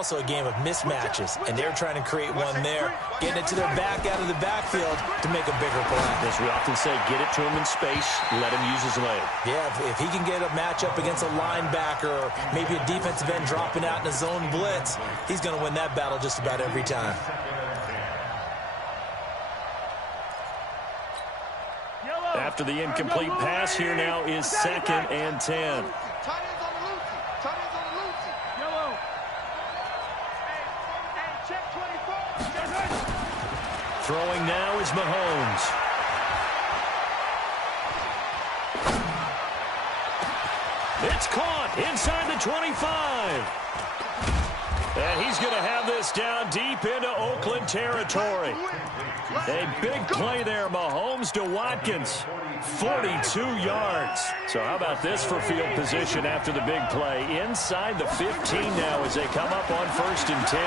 also a game of mismatches, and they're trying to create one there, getting it to their back out of the backfield to make a bigger play. As we often say, get it to him in space, let him use his leg. Yeah, if he can get a matchup against a linebacker or maybe a defensive end dropping out in a zone blitz, he's going to win that battle just about every time. After the incomplete pass, here now is 2nd and 10. Throwing now is Mahomes. It's caught inside the 25. And he's going to have this down deep into Oakland territory. A big play there, Mahomes to Watkins. 42 yards. So how about this for field position after the big play? Inside the 15 now as they come up on 1st and 10.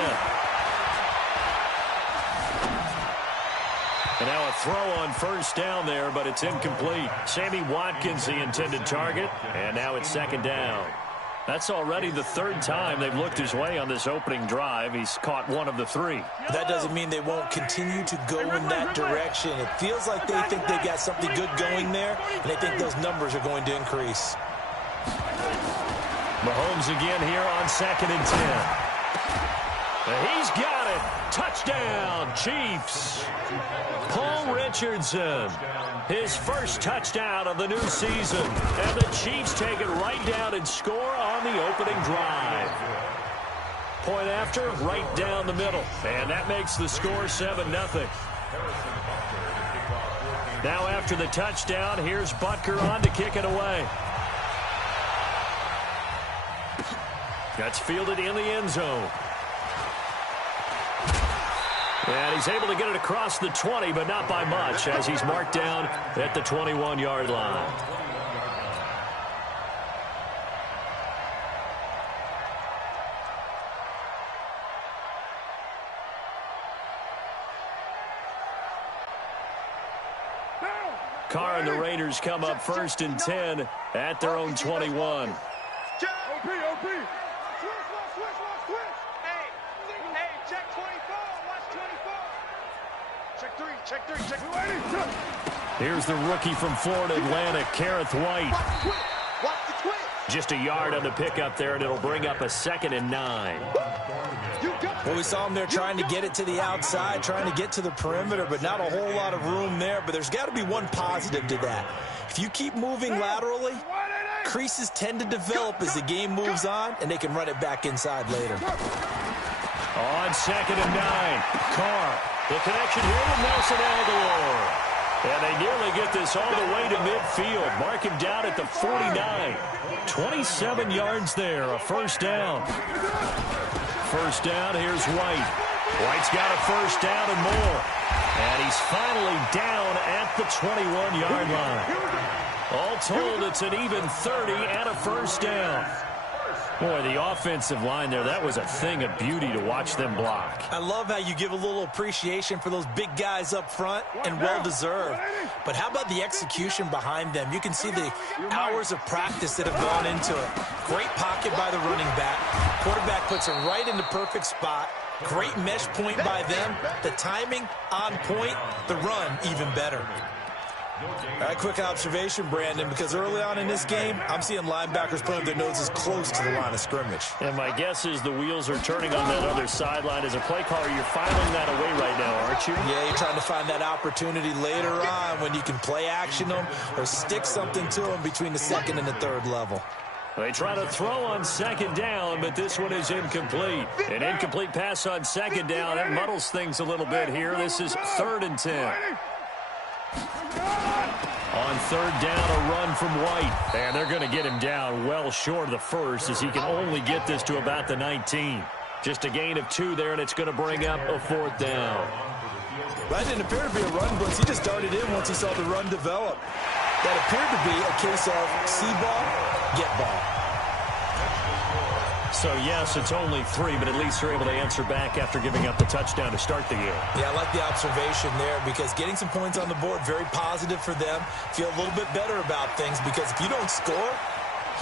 And now a throw on 1st down there, but it's incomplete. Sammy Watkins, the intended target, and now it's 2nd down. That's already the 3rd time they've looked his way on this opening drive. He's caught 1 of the 3. That doesn't mean they won't continue to go in that direction. It feels like they think they've got something good going there, and they think those numbers are going to increase. Mahomes again here on 2nd and 10. He's got it. Touchdown, Chiefs. Paul Richardson, his first touchdown of the new season. And the Chiefs take it right down and score on the opening drive. Point after, right down the middle. And that makes the score 7-0. Now after the touchdown, here's Butker on to kick it away. That's fielded in the end zone. And he's able to get it across the 20, but not by much, as he's marked down at the 21-yard line. Carr and the Raiders come up 1st and 10 at their own 21. Here's the rookie from Florida Atlantic, Kareth White. Just a yard on the pickup there, and it'll bring up a 2nd and 9. Well, we saw him there trying to get it to the outside, trying to get to the perimeter, but not a whole lot of room there. But there's got to be one positive to that. If you keep moving laterally, creases tend to develop as the game moves on, and they can run it back inside later. On 2nd and 9, Carr. The connection here with Nelson Agholor. And they nearly get this all the way to midfield. Mark him down at the 49. 27 yards there, a 1st down. 1st down, here's White. White's got a 1st down and more. And he's finally down at the 21-yard line. All told, it's an even 30 and a 1st down. Boy, the offensive line there, that was a thing of beauty to watch them block. I love how you give a little appreciation for those big guys up front, and well-deserved. But how about the execution behind them? You can see the hours of practice that have gone into it. Great pocket by the running back. Quarterback puts it right in the perfect spot. Great mesh point by them. The timing on point. The run even better. All right, quick observation, Brandon, because early on in this game, I'm seeing linebackers putting their noses close to the line of scrimmage. And my guess is the wheels are turning on that other sideline. As a play caller, you're filing that away right now, aren't you? Yeah, you're trying to find that opportunity later on when you can play action them or stick something to them between the 2nd and the 3rd level. They try to throw on 2nd down, but this one is incomplete. An incomplete pass on 2nd down. That muddles things a little bit here. This is 3rd and 10. On 3rd down, a run from White. And they're going to get him down well short of the 1st as he can only get this to about the 19. Just a gain of 2 there, and it's going to bring up a 4th down. That didn't appear to be a run blitz. He just darted in once he saw the run develop. That appeared to be a case of see ball, get ball. So, yes, it's only 3, but at least they're able to answer back after giving up the touchdown to start the game. Yeah, I like the observation there because getting some points on the board, very positive for them. Feel a little bit better about things because if you don't score,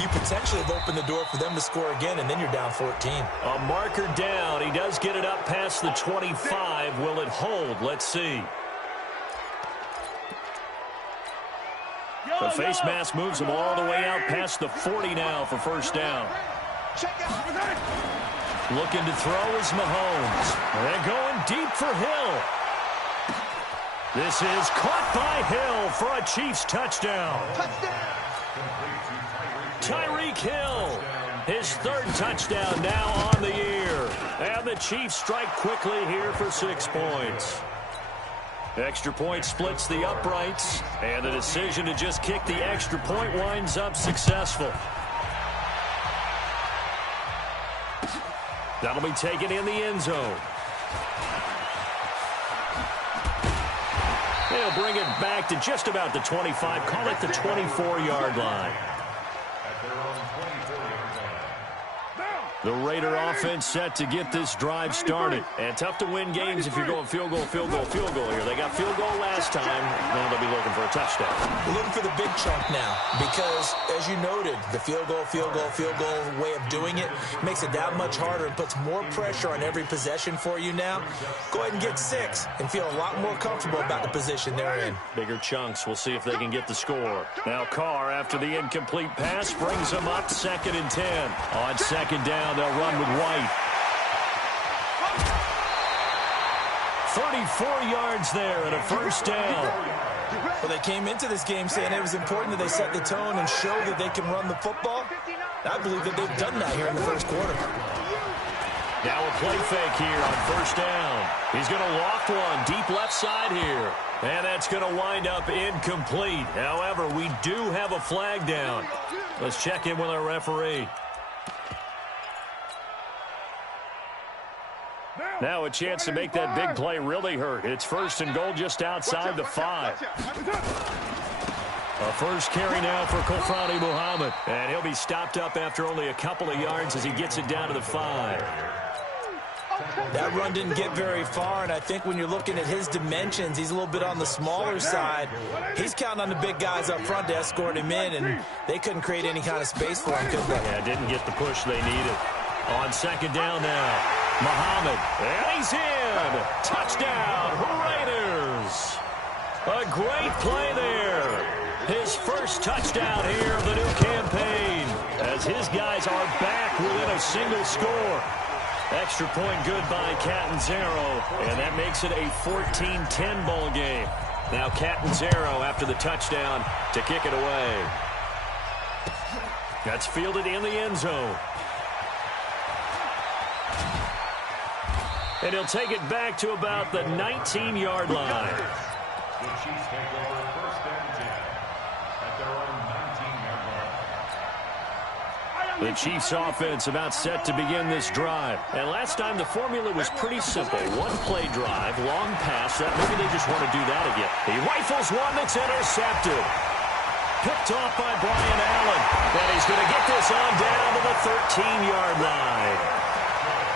you potentially have opened the door for them to score again, and then you're down 14. A marker down. He does get it up past the 25. Will it hold? Let's see. The face mask moves him all the way out past the 40 now for first down. Looking to throw is Mahomes. They're going deep for Hill. This is caught by Hill for a Chiefs touchdown. Tyreek Hill, his third touchdown now on the year. And the Chiefs strike quickly here for 6 points. Extra point splits the uprights, and the decision to just kick the extra point winds up successful. That'll be taken in the end zone. They'll bring it back to just about the 25, call it the 24-yard line. The Raider offense set to get this drive started. And tough to win games if you're going field goal, field goal, field goal here. They got field goal last time. Now they'll be looking for a touchdown. We're looking for the big chunk now because, as you noted, the field goal way of doing it makes it that much harder and puts more pressure on every possession for you now. Go ahead and get 6 and feel a lot more comfortable about the position they're in. Bigger chunks. We'll see if they can get the score. Now Carr, after the incomplete pass, brings them up 2nd and 10. On 2nd down, they'll run with White. 34 yards there and a first down. Well, they came into this game saying it was important that they set the tone and show that they can run the football. I believe that they've done that here in the first quarter. Now a play fake here on first down. He's going to loft one deep left side here. And that's going to wind up incomplete. However, we do have a flag down. Let's check in with our referee. Now a chance to make that big play really hurt. It's 1st and goal just outside the 5. A first carry now for Kofrani Muhammad. And he'll be stopped up after only a couple of yards as he gets it down to the 5. That run didn't get very far, and I think when you're looking at his dimensions, he's a little bit on the smaller side. He's counting on the big guys up front to escort him in, and they couldn't create any kind of space for him, could they? Yeah, didn't get the push they needed. On 2nd down now. Muhammad, and he's in. Touchdown, Raiders. A great play there. His first touchdown here of the new campaign as his guys are back within a single score. Extra point good by Catanzaro, and that makes it a 14-10 ball game. Now Catanzaro after the touchdown to kick it away. That's fielded in the end zone. And he'll take it back to about the 19-yard line. The Chiefs take over 1st and 10 at their own 19-yard line. The Chiefs offense about set to begin this drive. And last time the formula was pretty simple. One play drive, long pass. That maybe they just want to do that again. He rifles one that's intercepted. Picked off by Brian Allen. And he's going to get this on down to the 13-yard line.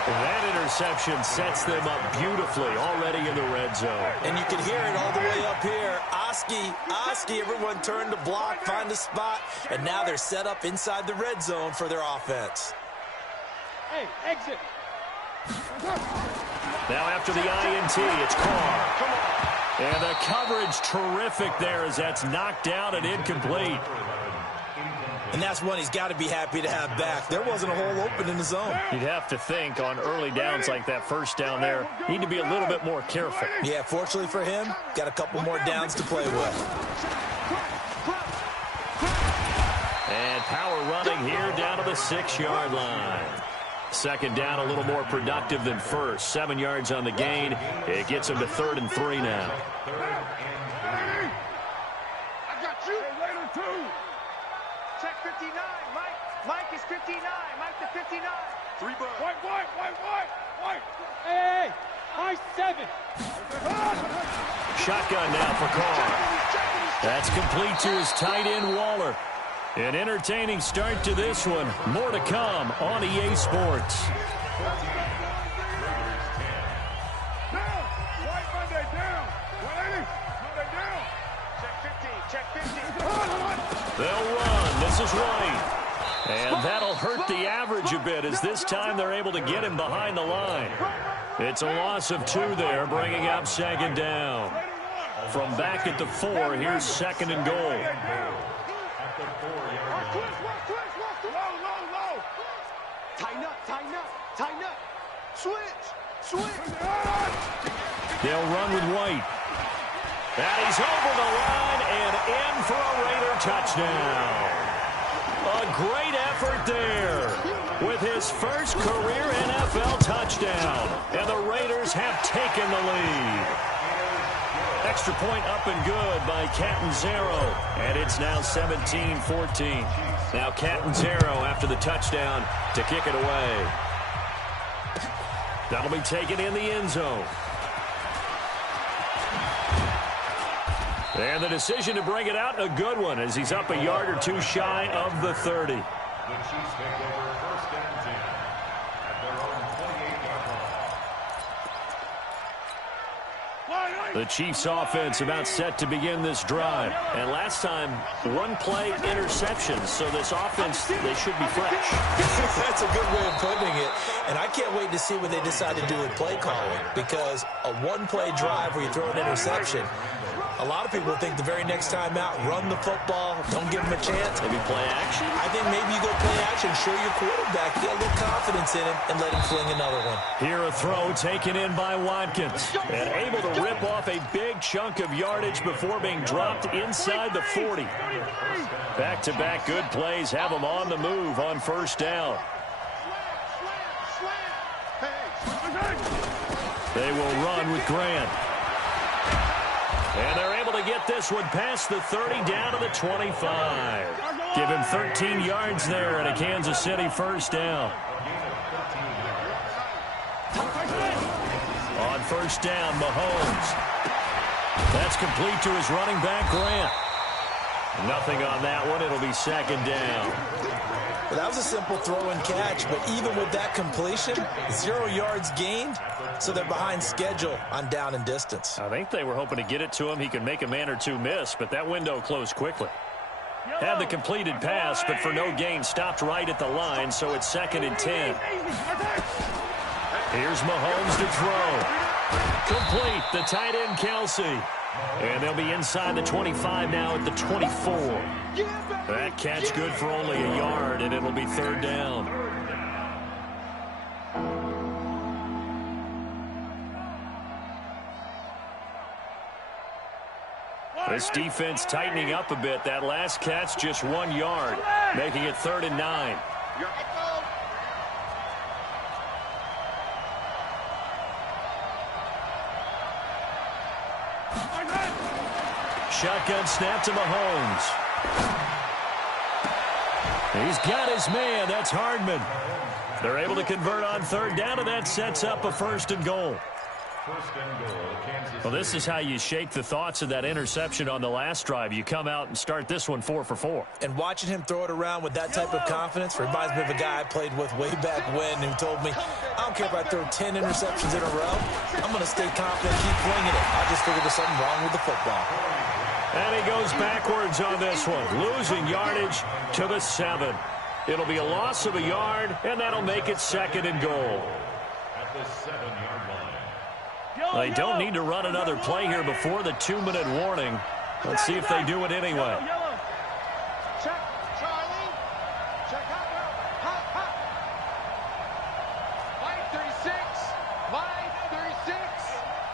That interception sets them up beautifully already in the red zone. And you can hear it all the way up here. Oski, everyone turned to block, find a spot, and now they're set up inside the red zone for their offense. Hey, exit. Now after the INT, it's Carr. And the coverage terrific there as that's knocked down and incomplete. And that's one he's got to be happy to have back. There wasn't a hole open in the zone. You'd have to think on early downs like that first down there, need to be a little bit more careful. Yeah, fortunately for him, got a couple more downs to play with. And power running here down to the 6-yard line. 2nd down, a little more productive than first. 7 yards on the gain. It gets him to 3rd and 3 now. I got you. Later, too. Check 59, Mike. Mike is 59. Mike to 59. 3 birds. White. Hey, I 7. Shotgun now for Carr. That's complete to his tight end, Waller. An entertaining start to this one. More to come on EA Sports. White Monday down. 180. Monday down. Check 50. Check 50. They'll run. This is White. And that'll hurt the average a bit, as this time they're able to get him behind the line. It's a loss of 2 there, bringing up second down. From back at the 4, here's second and goal. Tighten up. Switch. They'll run with White. And he's over the line and in for a Raider touchdown. A great effort there with his first career NFL touchdown. And the Raiders have taken the lead. Extra point up and good by Catanzaro. And it's now 17-14. Now Catanzaro after the touchdown to kick it away. That'll be taken in the end zone. And the decision to bring it out, a good one, as he's up a yard or 2 shy of the 30. The Chiefs take over first and 10 at their own 28-yard line. The Chiefs offense about set to begin this drive. And last time, 1-play interceptions, so this offense, they should be fresh. That's a good way of putting it. And I can't wait to see what they decide to do with play calling, because a 1-play drive where you throw an interception, a lot of people think the very next time out, run the football, don't give him a chance. Maybe play action? I think maybe you go play action, show your quarterback, get a little confidence in him, and let him fling another one. Here a throw taken in by Watkins. And able to rip off a big chunk of yardage before being dropped inside the 40. Back-to-back good plays have him on the move on first down. They will run with Grant. And they're able to get this one past the 30 down to the 25. Give him 13 yards there and a Kansas City first down. On first down, Mahomes. That's complete to his running back, Grant. Nothing on that one. It'll be second down. Well, that was a simple throw and catch, but even with that completion, 0 yards gained, so they're behind schedule on down and distance. I think they were hoping to get it to him. He could make a man or two miss, but that window closed quickly. Had the completed pass, but for no gain, stopped right at the line, so it's second and 10. Here's Mahomes to throw. Complete, the tight end, Kelsey. And they'll be inside the 25 now at the 24. That catch good for only a yard, and it'll be third down. This defense tightening up a bit. That last catch just 1 yard, making it third and 9. Shotgun snap to Mahomes. He's got his man. That's Hardman. They're able to convert on third down, and that sets up a first and goal. Well, this is how you shake the thoughts of that interception on the last drive. You come out and start this one 4 for 4. And watching him throw it around with that type of confidence reminds me of a guy I played with way back when who told me, I don't care if I throw 10 interceptions in a row. I'm going to stay confident, keep flinging it. I just figured there's something wrong with the football. And he goes backwards on this one, losing yardage to the 7. It'll be a loss of a yard, and that'll make it second and goal. At the 7-yard line. They don't need to run another play here before the 2-minute warning. Let's see if they do it anyway. Check, Charlie. Check out. Hop, hop. Mike 36. Mike 36.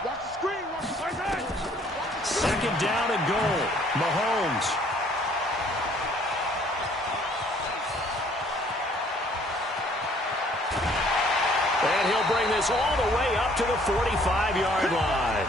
Watch the screen. Watch the screen. Second down and goal. Mahomes. And he'll bring this all the way up to the 45-yard line.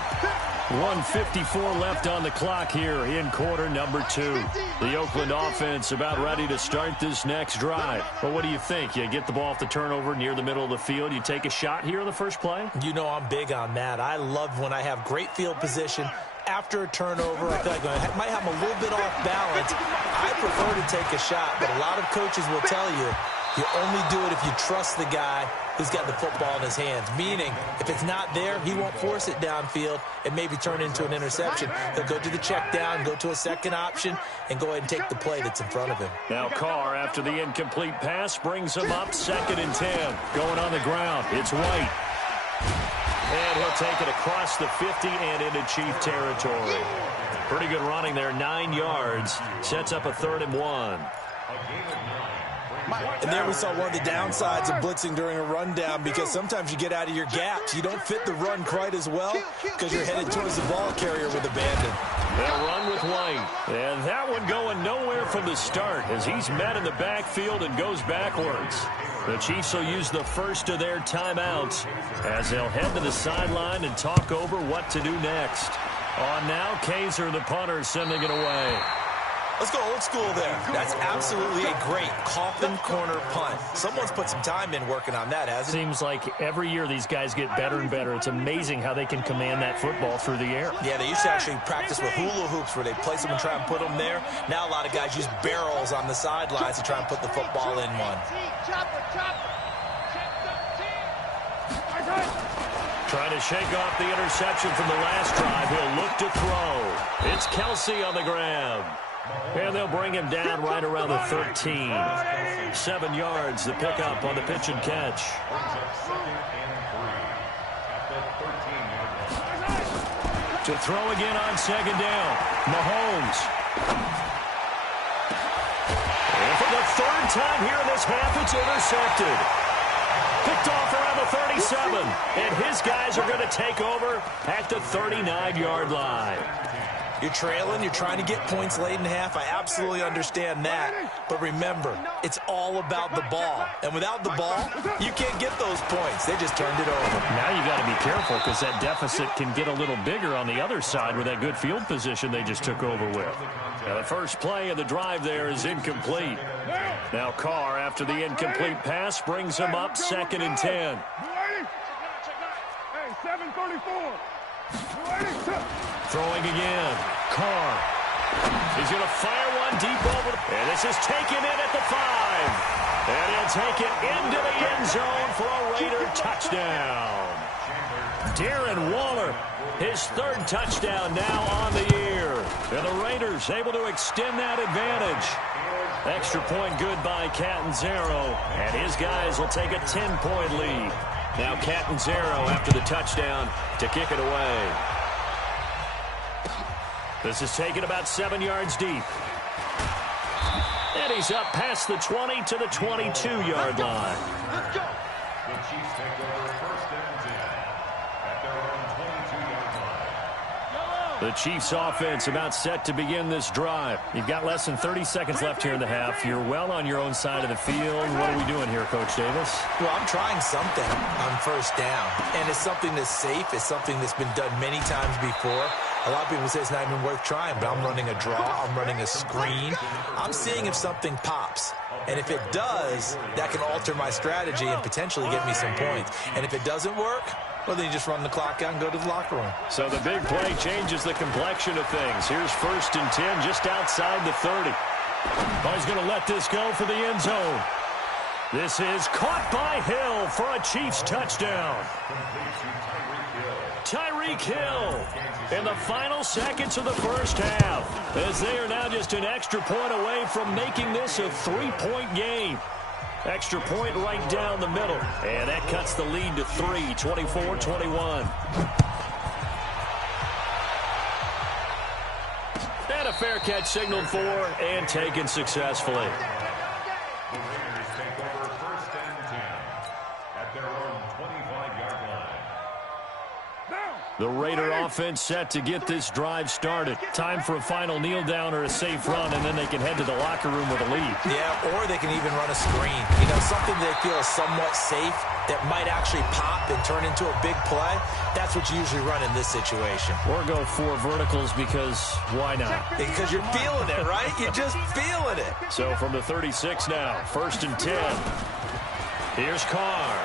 1:54 left on the clock here in quarter number 2. The Oakland offense about ready to start this next drive. But what do you think? You get the ball off the turnover near the middle of the field. You take a shot here in the first play? You know I'm big on that. I love when I have great field position. After a turnover, I feel like I might have a little bit off balance. I prefer to take a shot, but a lot of coaches will tell you You only do it if you trust the guy who's got the football in his hands, meaning if it's not there, he won't force it downfield and maybe turn it into an interception. He'll go to the check down, go to a second option, and go ahead and take the play that's in front of him. Now Carr, after the incomplete pass, brings him up 2nd and 10. Going on the ground, it's White. And he'll take it across the 50 and into Chief territory. Pretty good running there, 9 yards. Sets up a 3rd and 1. And there we saw one of the downsides of blitzing during a rundown, because sometimes you get out of your gaps. You don't fit the run quite as well because you're headed towards the ball carrier with abandon. They'll run with White. And that one going nowhere from the start as he's met in the backfield and goes backwards. The Chiefs will use the first of their timeouts as they'll head to the sideline and talk over what to do next. On now, Kaiser, the punter, sending it away. Let's go old school there. That's absolutely a great coffin corner punt. Someone's put some time in working on that, hasn't it? Seems like every year these guys get better and better. It's amazing how they can command that football through the air. Yeah, they used to actually practice with hula hoops where they place them and try and put them there. Now a lot of guys use barrels on the sidelines to try and put the football in one. Trying to shake off the interception from the last drive. He'll look to throw. It's Kelsey on the grab. And they'll bring him down right around the 13. 7 yards, the pickup on the pitch and catch. To throw again on 2nd down. Mahomes. And for the 3rd time here in this half, it's intercepted. Picked off around the 37. And his guys are going to take over at the 39-yard line. You're trailing, you're trying to get points late in half. I absolutely understand that. But remember, it's all about the ball. And without the ball, you can't get those points. They just turned it over. Now you got to be careful because that deficit can get a little bigger on the other side with that good field position they just took over with. Now the first play of the drive there is incomplete. Now Carr, after the incomplete pass, brings him up 2nd and 10. Hey, 734. Throwing again. Carr. He's going to fire one deep over. And this is taken in at the 5. And he'll take it into the end zone for a Raider touchdown. Darren Waller, his 3rd touchdown now on the year. And the Raiders able to extend that advantage. Extra point good by Catanzaro. And his guys will take a 10-point lead. Now Catanzaro after the touchdown to kick it away. This is taken about 7 yards deep. And he's up past the 20 to the 22-yard line. The Chiefs take over 1st and 10 at their own 22-yard line. The Chiefs offense about set to begin this drive. You've got less than 30 seconds left here in the half. You're well on your own side of the field. What are we doing here, Coach Davis? Well, I'm trying something on 1st down. And it's something that's safe. It's something that's been done many times before. A lot of people say it's not even worth trying, but I'm running a draw. I'm running a screen. I'm seeing if something pops. And if it does, that can alter my strategy and potentially get me some points. And if it doesn't work, well, then you just run the clock out and go to the locker room. So the big play changes the complexion of things. Here's 1st and 10 just outside the 30. Oh, he's going to let this go for the end zone. This is caught by Hill for a Chiefs touchdown. Tyreek Hill in the final seconds of the first half, as they are now just an extra point away from making this a 3-point game. Extra point right down the middle, and that cuts the lead to 3, 24-21. And a fair catch signaled for and taken successfully. The Raiders take over 1st and 10 at their own 25-yard line. The Raider offense set to get this drive started. Time for a final kneel down or a safe run, and then they can head to the locker room with a lead. Yeah, or they can even run a screen. You know, something they feel is somewhat safe that might actually pop and turn into a big play. That's what you usually run in this situation. Or go 4 verticals because why not? Because you're feeling it, right? You're just feeling it. So from the 36 now, 1st and 10. Here's Carr.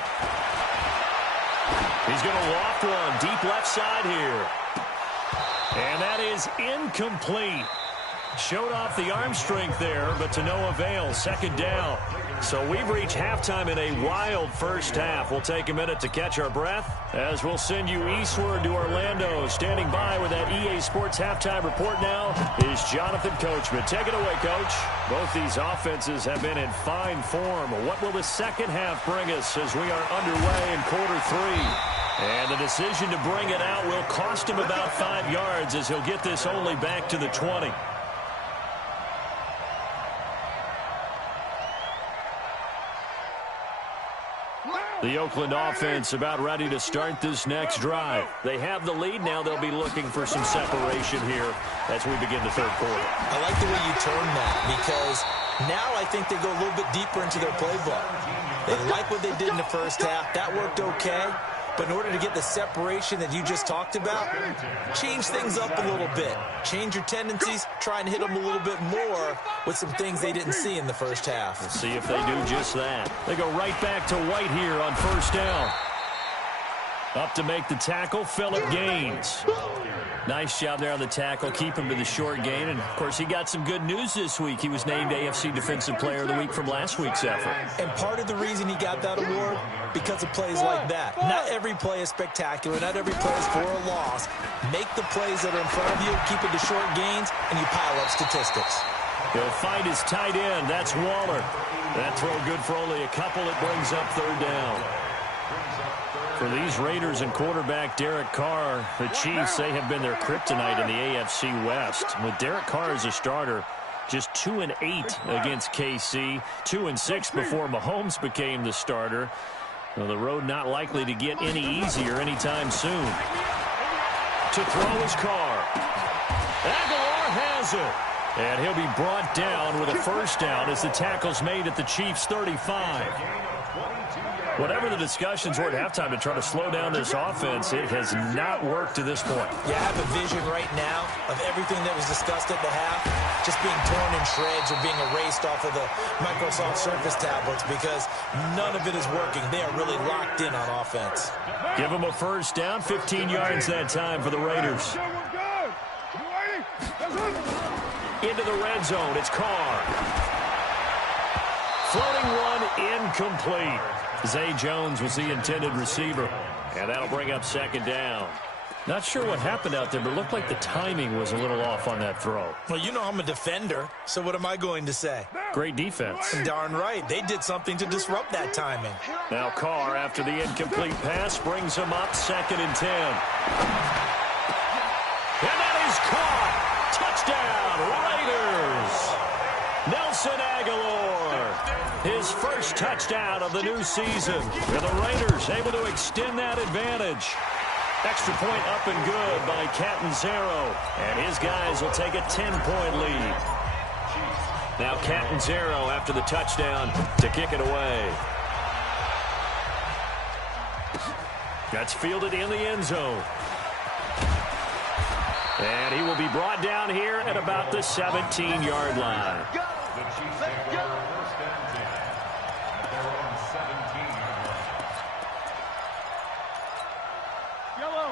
He's going to loft one deep left side here. And that is incomplete. Showed off the arm strength there, but to no avail. Second down. So we've reached halftime in a wild first half. We'll take a minute to catch our breath as we'll send you eastward to Orlando. Standing by with that EA Sports halftime report now is Jonathan Coachman. Take it away, Coach. Both these offenses have been in fine form. What will the second half bring us as we are underway in quarter three? And the decision to bring it out will cost him about 5 yards as he'll get this only back to the 20. The Oakland offense about ready to start this next drive. They have the lead. Now they'll be looking for some separation here as we begin the third quarter. I like the way you turn that because now I think they go a little bit deeper into their playbook. They like what they did in the first half. That worked okay. But in order to get the separation that you just talked about, change things up a little bit. Change your tendencies. Try and hit them a little bit more with some things they didn't see in the first half. We'll see if they do just that. They go right back to White here on first down. Up to make the tackle, Phillip Gaines. Nice job there on the tackle. Keep him to the short gain. And, of course, he got some good news this week. He was named AFC Defensive Player of the Week from last week's effort. And part of the reason he got that award, because of plays like that. Not every play is spectacular. Not every play is for a loss. Make the plays that are in front of you, keep it to short gains, and you pile up statistics. He'll find his tight end. That's Waller. That throw good for only a couple. It brings up third down. For these Raiders and quarterback Derek Carr, the Chiefs, they have been their kryptonite in the AFC West. With Derek Carr as a starter, just 2-8 against KC, 2-6 before Mahomes became the starter. Well, the road not likely to get any easier anytime soon. To throw is Carr. Aguilar has it. And he'll be brought down with a first down as the tackle's made at the Chiefs' 35. Whatever the discussions were at halftime to try to slow down this offense, it has not worked to this point. Yeah, I have a vision right now of everything that was discussed at the half just being torn in shreds or being erased off of the Microsoft Surface tablets because none of it is working. They are really locked in on offense. Give them a first down, 15 yards that time for the Raiders. Into the red zone, it's Carr. Floating one, incomplete. Zay Jones was the intended receiver. And that'll bring up second down. Not sure what happened out there, but it looked like the timing was a little off on that throw. Well, you know I'm a defender, so what am I going to say? Great defense. Darn right. They did something to disrupt that timing. Now Carr, after the incomplete pass, brings him up 2nd and 10. And that is caught. Touchdown, Raiders. Nelson Aguilar. His first touchdown of the new season. And the Raiders able to extend that advantage. Extra point up and good by Catanzaro. And his guys will take a 10-point lead. Now Catanzaro after the touchdown to kick it away. That's fielded in the end zone. And he will be brought down here at about the 17-yard line.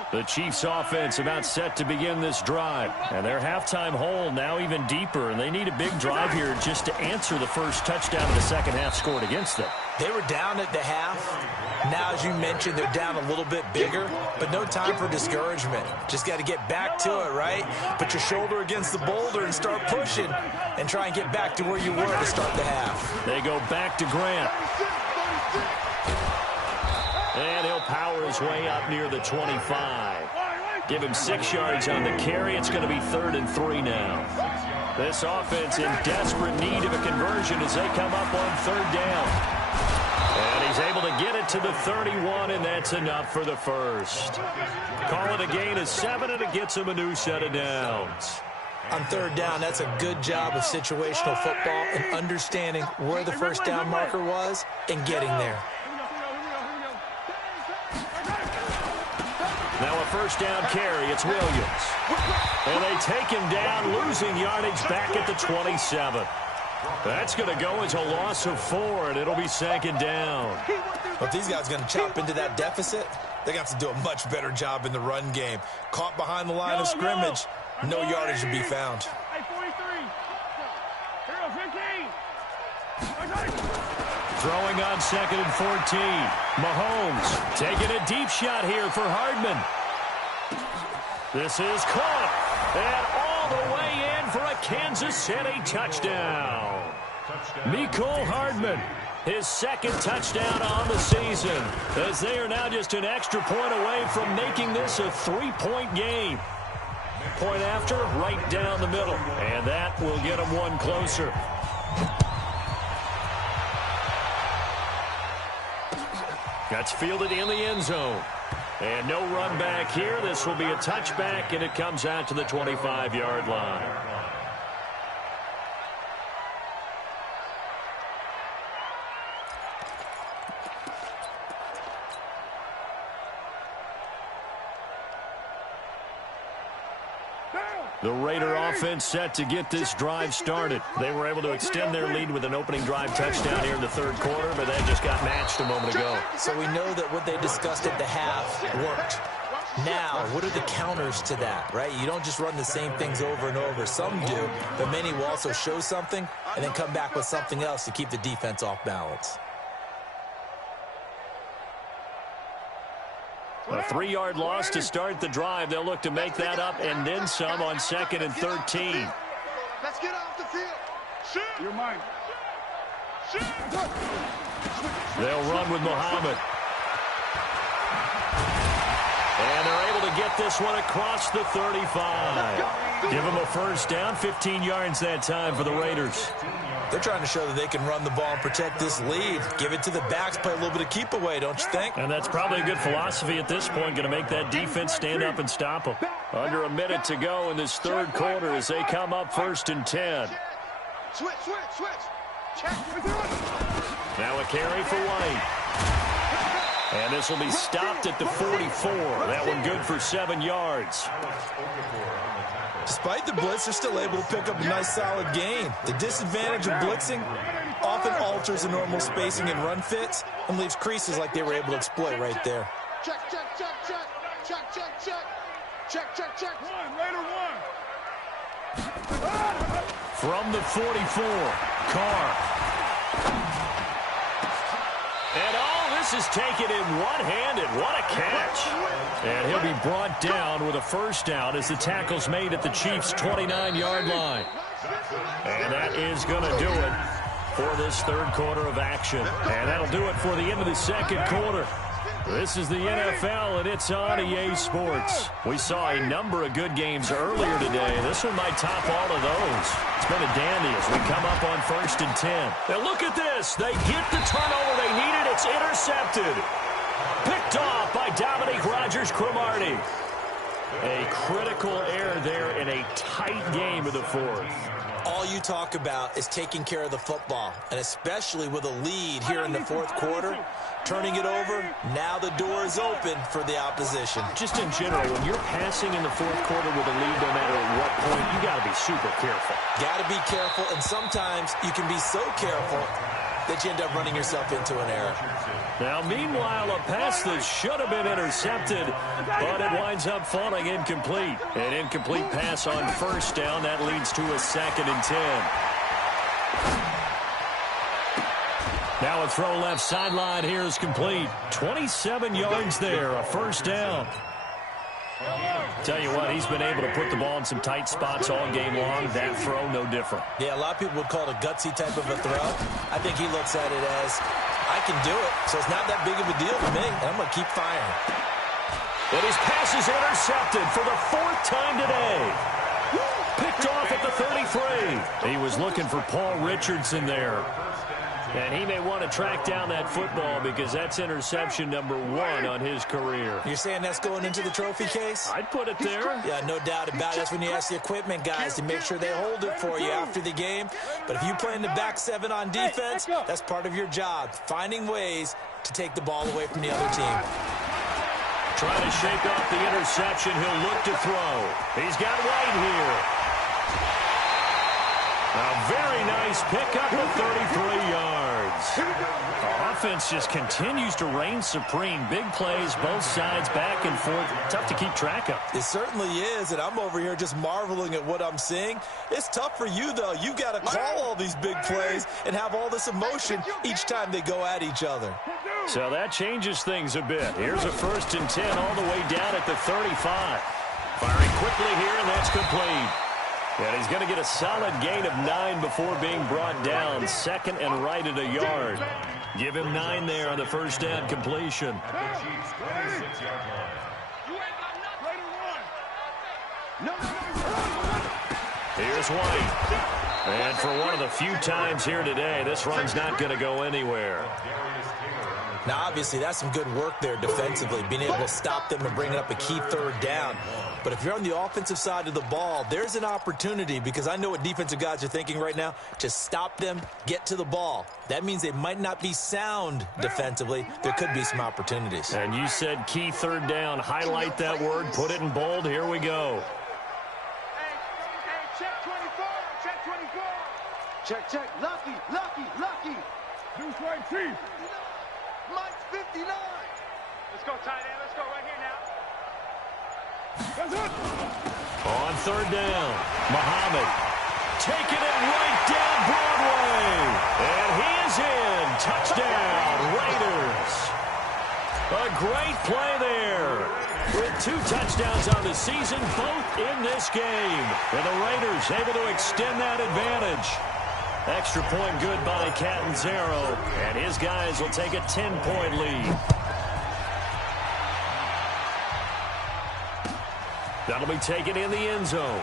The Chiefs offense about set to begin this drive. And their halftime hole now even deeper. And they need a big drive here just to answer the first touchdown of the second half scored against them. They were down at the half. Now, as you mentioned, they're down a little bit bigger. But no time for discouragement. Just got to get back to it, right? Put your shoulder against the boulder and start pushing. And try and get back to where you were to start the half. They go back to Grant. And he'll power his way up near the 25. Give him 6 yards on the carry. It's going to be 3rd and 3 now. This offense in desperate need of a conversion as they come up on 3rd down. And he's able to get it to the 31, and that's enough for the first. Call it a gain of 7, and it gets him a new set of downs. On 3rd down, that's a good job of situational football and understanding where the first down marker was and getting there. Now a first down carry. It's Williams. And they take him down, losing yardage back at the 27. That's going to go as a loss of 4, and it'll be 2nd down. But if these guys are going to chop into that deficit, they're going to have to do a much better job in the run game. Caught behind the line of scrimmage, no yardage to be found. Throwing on 2nd and 14. Mahomes taking a deep shot here for Hardman. This is caught. And all the way in for a Kansas City touchdown. Mecole Hardman, his 2nd touchdown on the season, as they are now just an extra point away from making this a 3-point game. Point after, right down the middle. And that will get them one closer. That's fielded in the end zone. And no run back here. This will be a touchback, and it comes out to the 25-yard line. The Raider offense set to get this drive started. They were able to extend their lead with an opening drive touchdown here in the 3rd quarter, but that just got matched a moment ago. So we know that what they discussed at the half worked. Now, what are the counters to that, right? You don't just run the same things over and over. Some do, but many will also show something and then come back with something else to keep the defense off balance. A 3-yard loss to start the drive. They'll look to make that up and then some on 2nd and 13. Let's get off the field. Shoot. You're mine. Shoot. They'll run with Muhammad. And they're able to get this one across the 35. Give them a first down, 15 yards that time for the Raiders. They're trying to show that they can run the ball and protect this lead. Give it to the backs, play a little bit of keep away, don't you think? And that's probably a good philosophy at this point, going to make that defense stand up and stop them. Under a minute to go in this 3rd quarter as they come up 1st and 10. Switch. Check. Now a carry for White. And this will be stopped at the 44. That one good for 7 yards. Despite the blitz, they're still able to pick up a nice, solid gain. The disadvantage of blitzing often alters the normal spacing and run fits and leaves creases like they were able to exploit right there. Check. One, Raider one. From the 44, Carr. And this is taken in one-handed. What a catch. And he'll be brought down with a first down as the tackle's made at the Chiefs' 29-yard line. And that is going to do it for this 3rd quarter of action. And that'll do it for the end of the 2nd quarter. This is the NFL, and it's on EA Sports. We saw a number of good games earlier today. This one might top all of those. It's been a dandy as we come up on 1st and 10. Now look at this. They get the turnover they needed. It's intercepted. Picked off by Dominique Rodgers-Cromartie. A critical error there in a tight game of the 4th. All you talk about is taking care of the football, and especially with a lead here in the 4th quarter, turning it over, now the door is open for the opposition. Just in general, when you're passing in the 4th quarter with a lead, no matter at what point, you got to be super careful. Got to be careful, and sometimes you can be so careful that you end up running yourself into an error. Now, meanwhile, a pass that should have been intercepted, but it winds up falling incomplete. An incomplete pass on first down. That leads to a 2nd and 10. Now a throw left sideline here is complete. 27 yards there, a first down. Tell you what, he's been able to put the ball in some tight spots all game long. That throw, no different. Yeah, a lot of people would call it a gutsy type of a throw. I think he looks at it as, I can do it, so it's not that big of a deal to me, and I'm going to keep firing. And his pass is intercepted for the 4th time today. Picked off at the 33. He was looking for Paul Richardson there. And he may want to track down that football because that's interception number 1 on his career. You're saying that's going into the trophy case? I'd put it there. Yeah, no doubt about it. That's when you ask the equipment guys to make sure they hold it for you after the game. But if you play in the back 7 on defense, that's part of your job, finding ways to take the ball away from the other team. Trying to shake off the interception. He'll look to throw. He's got White here. A very nice pickup of 33 yards. Offense just continues to reign supreme. Big plays, both sides, back and forth. Tough to keep track of. It certainly is, and I'm over here just marveling at what I'm seeing. It's tough for you, though. You've got to call all these big plays and have all this emotion each time they go at each other. So that changes things a bit. Here's a 1st and 10 all the way down at the 35. Firing quickly here, and that's complete. And he's going to get a solid gain of 9 before being brought down. 2nd and right at a yard. Give him 9 there on the 1st down completion. Here's White. And for one of the few times here today, this run's not going to go anywhere. Now, obviously, that's some good work there defensively, being able to stop them and bring up a key 3rd down. But if you're on the offensive side of the ball, there's an opportunity, because I know what defensive guys are thinking right now, to stop them, get to the ball. That means they might not be sound defensively. There could be some opportunities. And you said key 3rd down. Highlight that word, put it in bold. Here we go. Hey, check 24, check 24. Check, lucky. Deuce right, Chief. Mike's 59. Let's go, tight end. Let's go right here now. That's it. On 3rd down, Muhammad taking it right down Broadway. And he is in. Touchdown, Raiders. A great play there. With 2 touchdowns on the season, both in this game. And the Raiders able to extend that advantage. Extra point good by Catanzaro. And his guys will take a 10-point lead. That'll be taken in the end zone.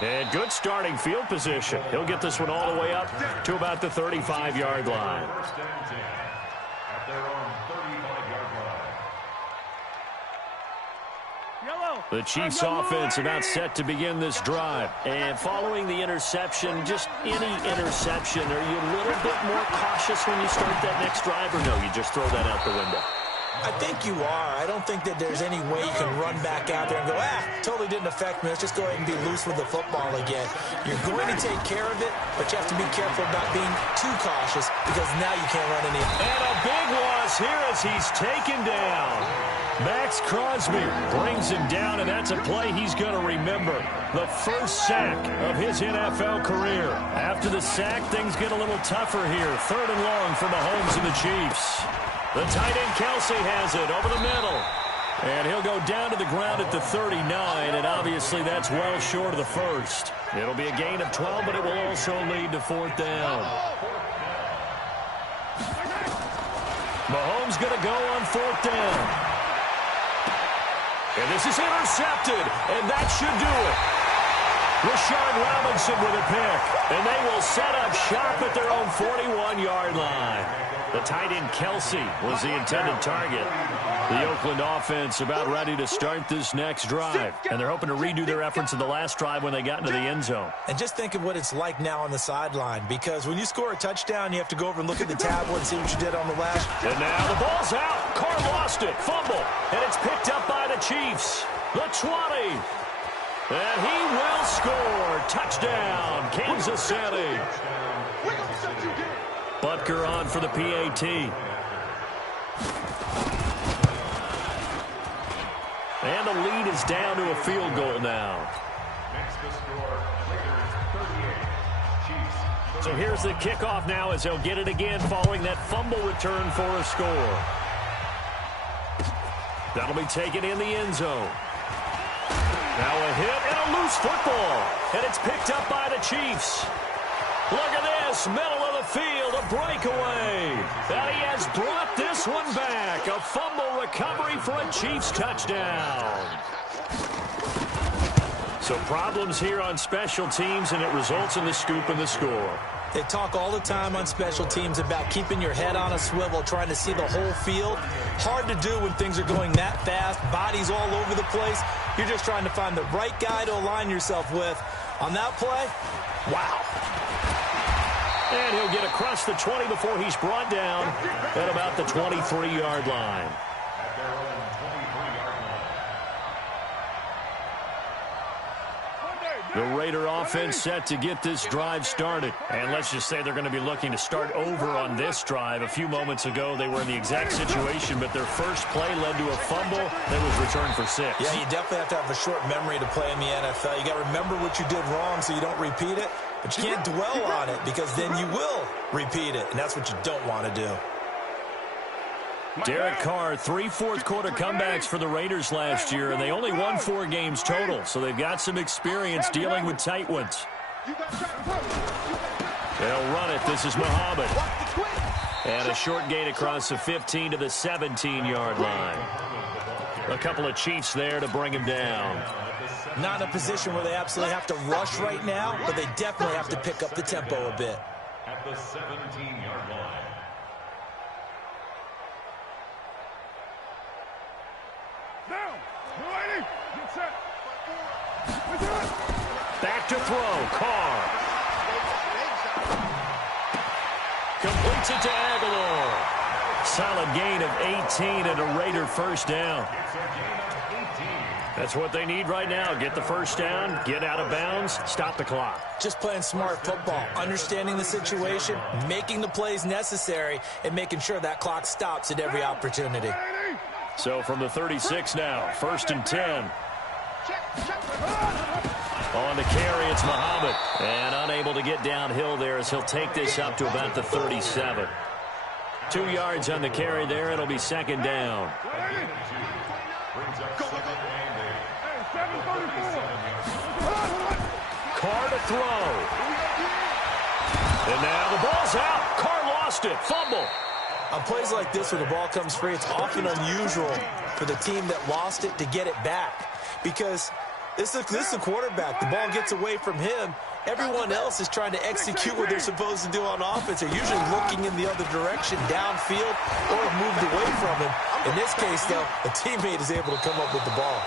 And good starting field position. He'll get this one all the way up to about the 35-yard line. 1st and 10 at their own 35-yard line. The Chiefs offense about set to begin this drive. And following the interception, just any interception, are you a little bit more cautious when you start that next drive, or no, you just throw that out the window? I think you are. I don't think that there's any way you can run back out there and go, totally didn't affect me. Let's just go ahead and be loose with the football again. You're going to take care of it, but you have to be careful about being too cautious, because now you can't run any. And a big loss here as he's taken down. Max Crosby brings him down, and that's a play he's going to remember. The first sack of his NFL career. After the sack, things get a little tougher here. 3rd and long for Mahomes and the Chiefs. The tight end Kelsey has it over the middle. And he'll go down to the ground at the 39, and obviously that's well short of the 1st. It'll be a gain of 12, but it will also lead to 4th down. Mahomes going to go on 4th down. And this is intercepted, and that should do it. Rashard Robinson with a pick, and they will set up shop at their own 41-yard line. The tight end Kelsey was the intended target. The Oakland offense about ready to start this next drive. And they're hoping to redo their efforts in the last drive when they got into the end zone. And just think of what it's like now on the sideline, because when you score a touchdown, you have to go over and look at the tablet and see what you did on the last. And now the ball's out. Carr lost it. Fumble. And it's picked up by the Chiefs. The 20. And he will score. Touchdown, Kansas City. Butker on for the PAT. And the lead is down to a field goal now. Makes the score Raiders 38. Chiefs. So here's the kickoff now as they'll get it again following that fumble return for a score. That'll be taken in the end zone. Now a hit and a loose football. And it's picked up by the Chiefs. Look at this, middle of the field, a breakaway. And he has brought this one back. A fumble recovery for a Chiefs touchdown. So problems here on special teams, and it results in the scoop and the score. They talk all the time on special teams about keeping your head on a swivel, trying to see the whole field. Hard to do when things are going that fast, bodies all over the place. You're just trying to find the right guy to align yourself with. On that play, wow. And he'll get across the 20 before he's brought down at about the 23-yard line. At their own 23-yard line. The Raider offense set to get this drive started. And let's just say they're going to be looking to start over on this drive. A few moments ago, they were in the exact situation, but their first play led to a fumble that was returned for 6. Yeah, you definitely have to have a short memory to play in the NFL. You got to remember what you did wrong so you don't repeat it, but you can't dwell on it because then you will repeat it, and that's what you don't want to do. Derek Carr, 3 fourth-quarter comebacks for the Raiders last year, and they only won 4 games total, so they've got some experience dealing with tight ones. They'll run it. This is Muhammad. And a short gain across the 15 to the 17-yard line. A couple of Chiefs there to bring him down. Not in a position where they absolutely have to rush right now, but they definitely have to pick up the tempo a bit. At the 17-yard line. Down. Ready. Get set. Back to throw. Carr. Completes it to Aguilar. Solid gain of 18 and a Raider first down. That's what they need right now. Get the first down, get out of bounds, stop the clock. Just playing smart football, understanding the situation, making the plays necessary, and making sure that clock stops at every opportunity. So from the 36 now, 1st and 10. On the carry, it's Muhammad. And unable to get downhill there as he'll take this up to about the 37. 2 yards on the carry there. It'll be 2nd down. Carr to throw. And now the ball's out. Carr lost it. Fumble. On plays like this where the ball comes free, it's often unusual for the team that lost it to get it back. Because this is the quarterback. The ball gets away from him. Everyone else is trying to execute what they're supposed to do on offense. They're usually looking in the other direction, downfield, or moved away from him. In this case, though, a teammate is able to come up with the ball.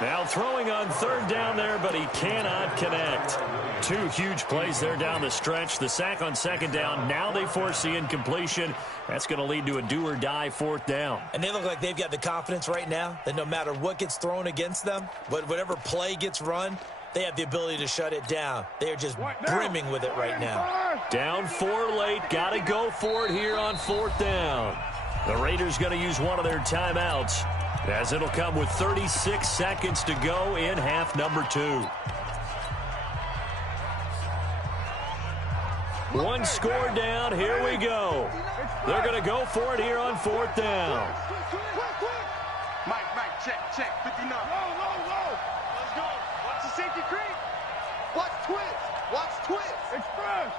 Now throwing on 3rd down there, but he cannot connect. 2 huge plays there down the stretch. The sack on 2nd down. Now they force the incompletion. That's going to lead to a do-or-die 4th down. And they look like they've got the confidence right now that no matter what gets thrown against them, whatever play gets run, they have the ability to shut it down. They are just brimming with it right now. Down 4 late. Got to go for it here on 4th down. The Raiders going to use one of their timeouts, as it'll come with 36 seconds to go in half number 2. 1 score down. Here we go. They're going to go for it here on 4th down. Mike, check. 59. Low. Let's go. Watch the safety creep. Watch twist. Express.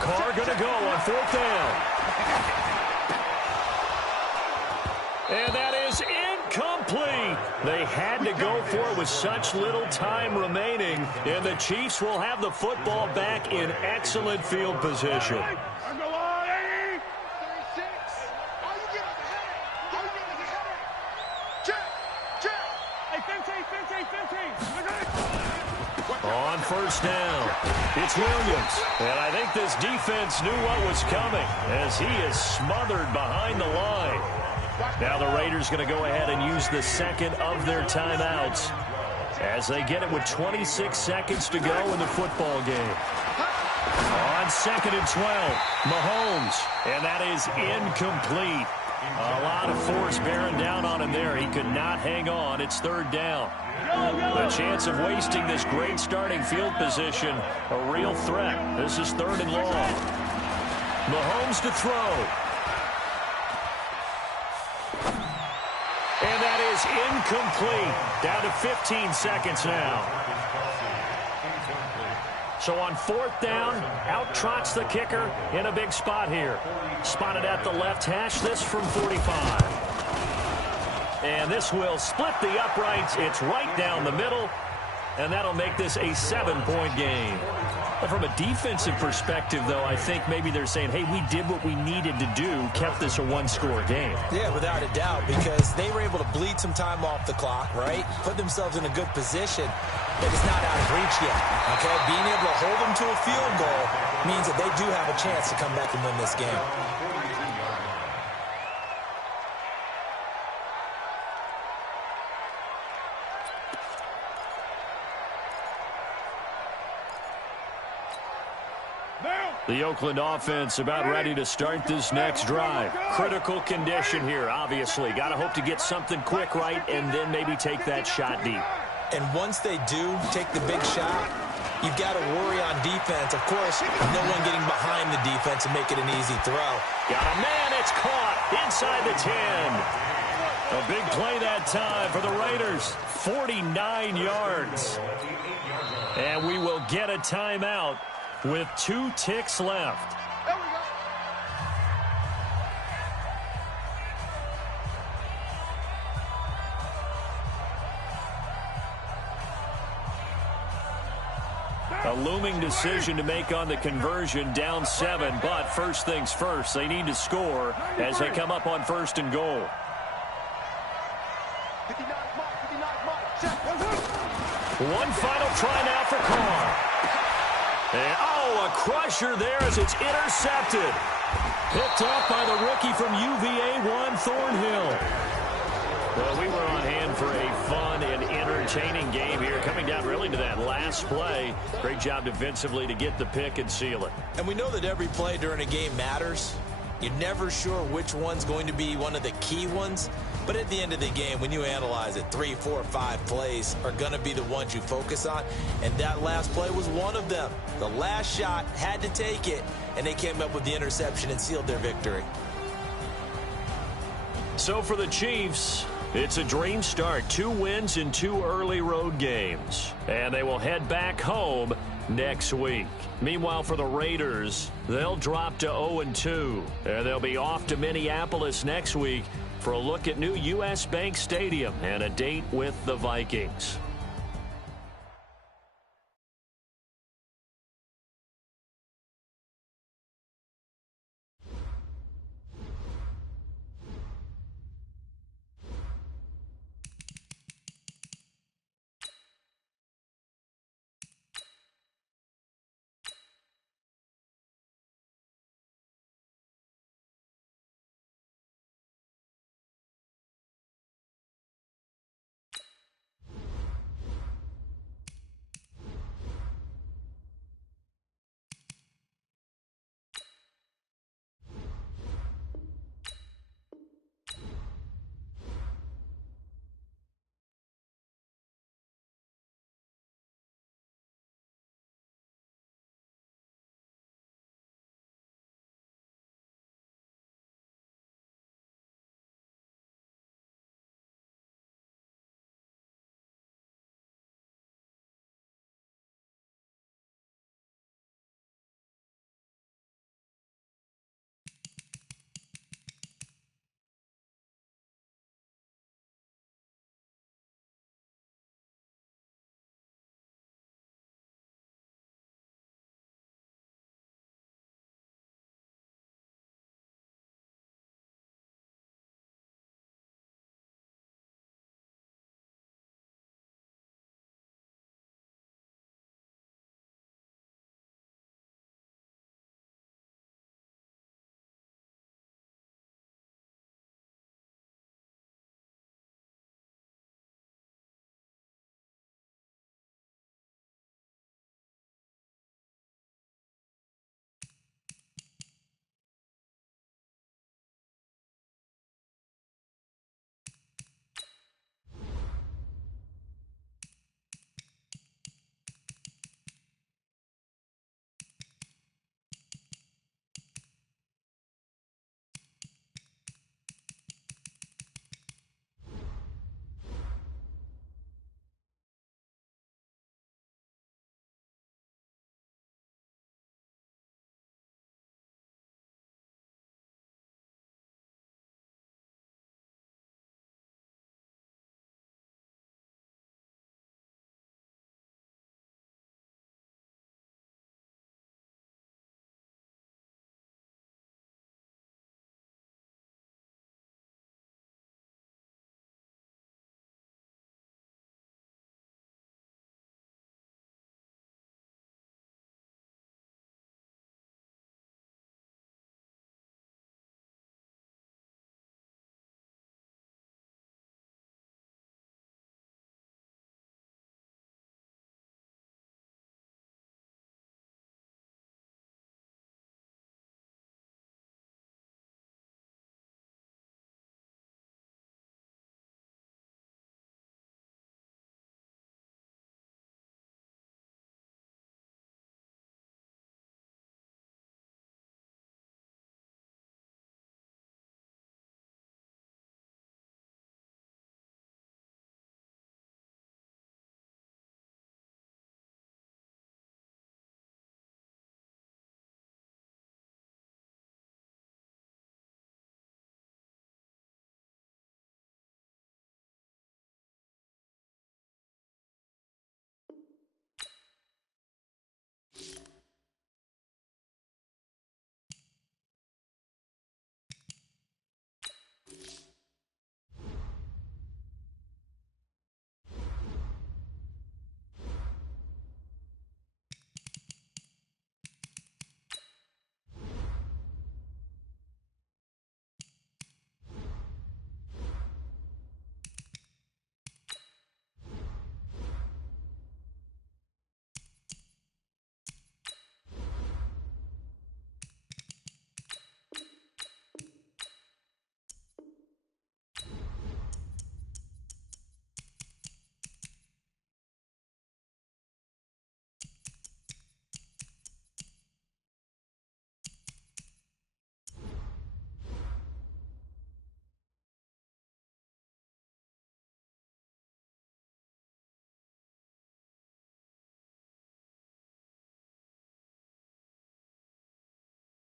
Carr going to go on 4th down. And that is incomplete. They had to go for it with such little time remaining. And the Chiefs will have the football back in excellent field position. On 1st down, it's Williams. And I think this defense knew what was coming as he is smothered behind the line. Now the Raiders going to go ahead and use the 2nd of their timeouts as they get it with 26 seconds to go in the football game. On 2nd and 12, Mahomes, and that is incomplete. A lot of force bearing down on him there. He could not hang on. It's 3rd down. The chance of wasting this great starting field position, a real threat. This is 3rd and long. Mahomes to throw. And that is incomplete. Down to 15 seconds now. So on 4th down, out trots the kicker in a big spot here. Spotted at the left hash, this from 45. And this will split the uprights. It's right down the middle. And that'll make this a 7-point game. But from a defensive perspective, though, I think maybe they're saying, hey, we did what we needed to do, kept this a 1-score game. Yeah, without a doubt, because they were able to bleed some time off the clock, right? Put themselves in a good position, but it's not out of reach yet, okay? Being able to hold them to a field goal means that they do have a chance to come back and win this game. The Oakland offense about ready to start this next drive. Critical condition here, obviously. Got to hope to get something quick right and then maybe take that shot deep. And once they do take the big shot, you've got to worry on defense. Of course, no one getting behind the defense and make it an easy throw. Got a man, it's caught inside the 10. A big play that time for the Raiders. 49 yards. And we will get a timeout with 2 ticks left. A looming decision to make on the conversion, down 7, but first things first, they need to score as they come up on 1st and goal. One final try now for Carr. And, a crusher there as it's intercepted. Picked up by the rookie from UVA, Juan Thornhill. Well, we were on hand for a fun and entertaining game here, coming down really to that last play. Great job defensively to get the pick and seal it. And we know that every play during a game matters. You're never sure which one's going to be one of the key ones. But at the end of the game, when you analyze it, 3, 4, 5 plays are going to be the ones you focus on. And that last play was one of them. The last shot had to take it, and they came up with the interception and sealed their victory. So for the Chiefs, it's a dream start. 2 wins in 2 early road games. And they will head back home next week. Meanwhile, for the Raiders, they'll drop to 0-2. And they'll be off to Minneapolis next week for a look at new U.S. Bank Stadium and a date with the Vikings.